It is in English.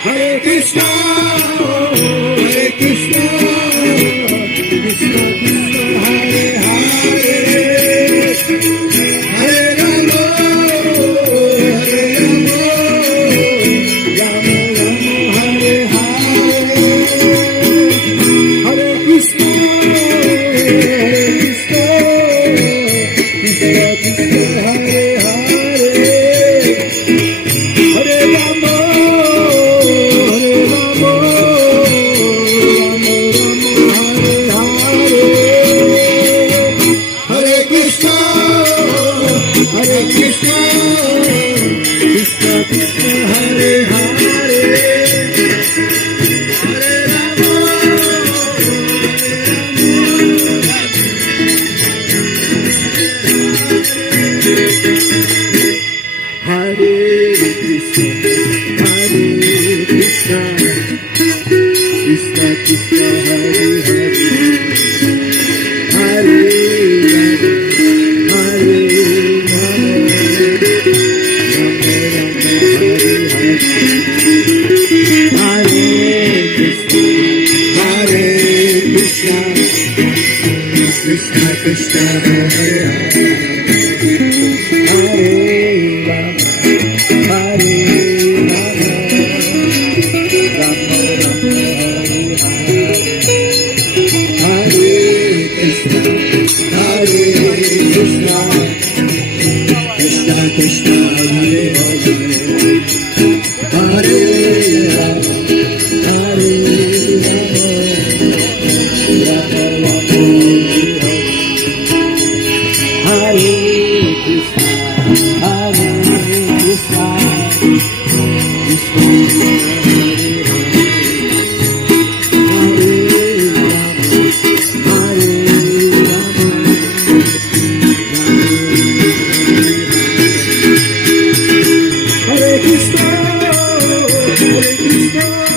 Hare Krishna, Hare Krishna, Krishna Krishna, Hare Hare, Hare Rama, Hare Rama, Rama Rama, Hare Hare, Hare Krishna, Hare Krishna, Krishna Krishna, Hare Hare, Hare Rama. Hare Krishna, Krishna Krishna, Hare Hare, Hare Rama, Hare Krishna, Hare Krishna, Krishna Krishna, Hare Hare, Hare Krishna Krishna Hare Hare, Hare Rama, Hare Rama, Rama Rama, Hare Krishna, Hare Krishna, Krishna Krishna, Hare Hare, Hare Rama, Hare Rama, Rama Rama. Hare Krishna, Hare Krishna, Krishna Hare Rama, Hare Krishna, Hare Krishna.